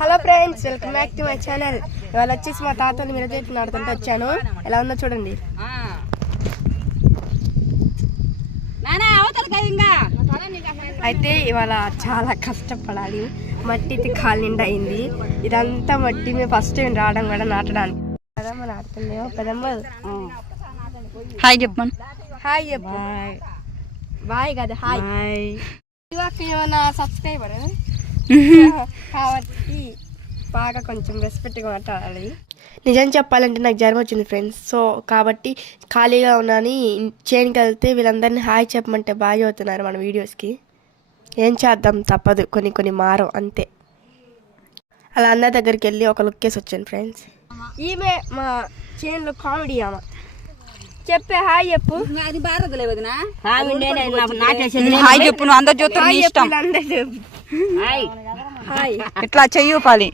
Hello friends, welcome back to my channel. ఇవాళ వచ్చేసి మా తాతని మిరప నాడుతుంటే వచ్చాను. ఎలా ఉందో చూడండి. అయితే ఇవాళ చాలా కష్టపడాలి. మట్టి కాలు నిండా అయింది. ఇదంతా మట్టి మేము ఫస్ట్ టైం రావడం కూడా నాటడానికి. పెదమ్మ నాటుతుందేమో. పెదమ్మ హాయ్ చెప్పండి. హాయ్ చెప్పు. బాయ్ కదా హాయ్. ఇవాళ ఏమన్నా సబ్స్క్రైబర్ కాబట్టి బాగా కొంచెం రెస్పెక్ట్గా మాట్లాడాలి. నిజం చెప్పాలంటే నాకు జ్వరం వచ్చింది ఫ్రెండ్స్. సో కాబట్టి ఖాళీగా ఉన్నాని చేనుకి వెళ్తే వీళ్ళందరినీ హాయ్ చెప్పమంటే బాగా అవుతున్నారు మన వీడియోస్కి. ఏం చేద్దాం, తప్పదు, కొన్ని మారం అంతే. అలా అందరి దగ్గరికి వెళ్ళి ఒక లుక్ వేసి వచ్చాను ఫ్రెండ్స్. ఈమె మా చేనులో కామెడీ. ఆమె చెప్పే హాయ్ చెప్పు. అది బారదులే వదిన. హాయ్ చెప్పు. నువ్వు అందరు చూస్తే నీ ఇష్టం. హాయ్ ఇట్లా చెయ్యి పాలి.